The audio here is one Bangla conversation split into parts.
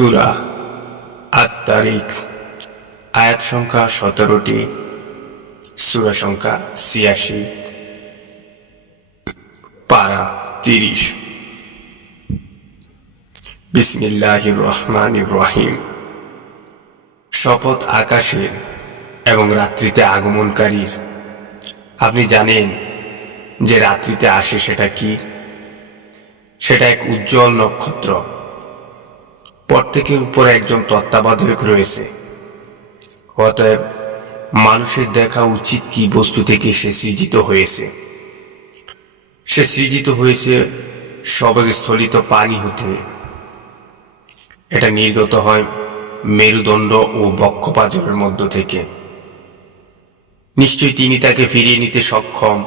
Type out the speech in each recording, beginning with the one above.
সূরা আত-তারিক, আয়াত সংখ্যা 17টি, সূরা সংখ্যা 86, পারা 30। বিসমিল্লাহির রহমানির রহিম। শপথ আকাশের এবং রাত্রিতে আগমনকারীর। আপনি জানেন যে রাত্রিতে আসে সেটা কি? সেটা এক উজ্জ্বল নক্ষত্র। প্রত্যেকের উপর একজন তত্ত্বাবধায়ক রয়েছে। অতএব মানুষের দেখা উচিত কি বস্তু থেকে সে সৃজিত হয়েছে। সে সৃজিত হয়েছে সবেগস্থলিত পানি হতে। এটা নির্গত হয় মেরুদণ্ড ও বক্ষপাজরের মধ্য থেকে। নিশ্চয়ই তিনি তাকে ফিরিয়ে নিতে সক্ষম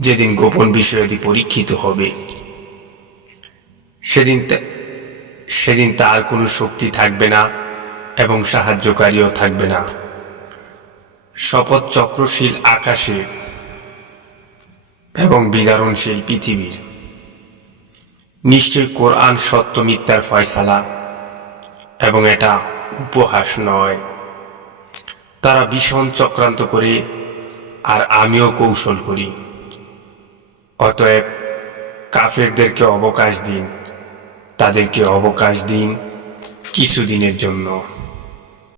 যেদিন গোপন বিষয়াদি পরীক্ষিত হবে। সেদিন তার কোনো শক্তি থাকবে না এবং সাহায্যকারীও থাকবে না। শপথ চক্রশীল আকাশে এবং বিদারণশীল পৃথিবীর। নিশ্চয় কোরআন সত্য মিথ্যার ফয়সালা এবং এটা উপহাস নয়। তারা ভীষণ চক্রান্ত করে আর আমিও কৌশল করি। অতএব কাফেরদেরকে অবকাশ দিন, তাদেরকে অবকাশ দিন কিছুদিনের জন্য।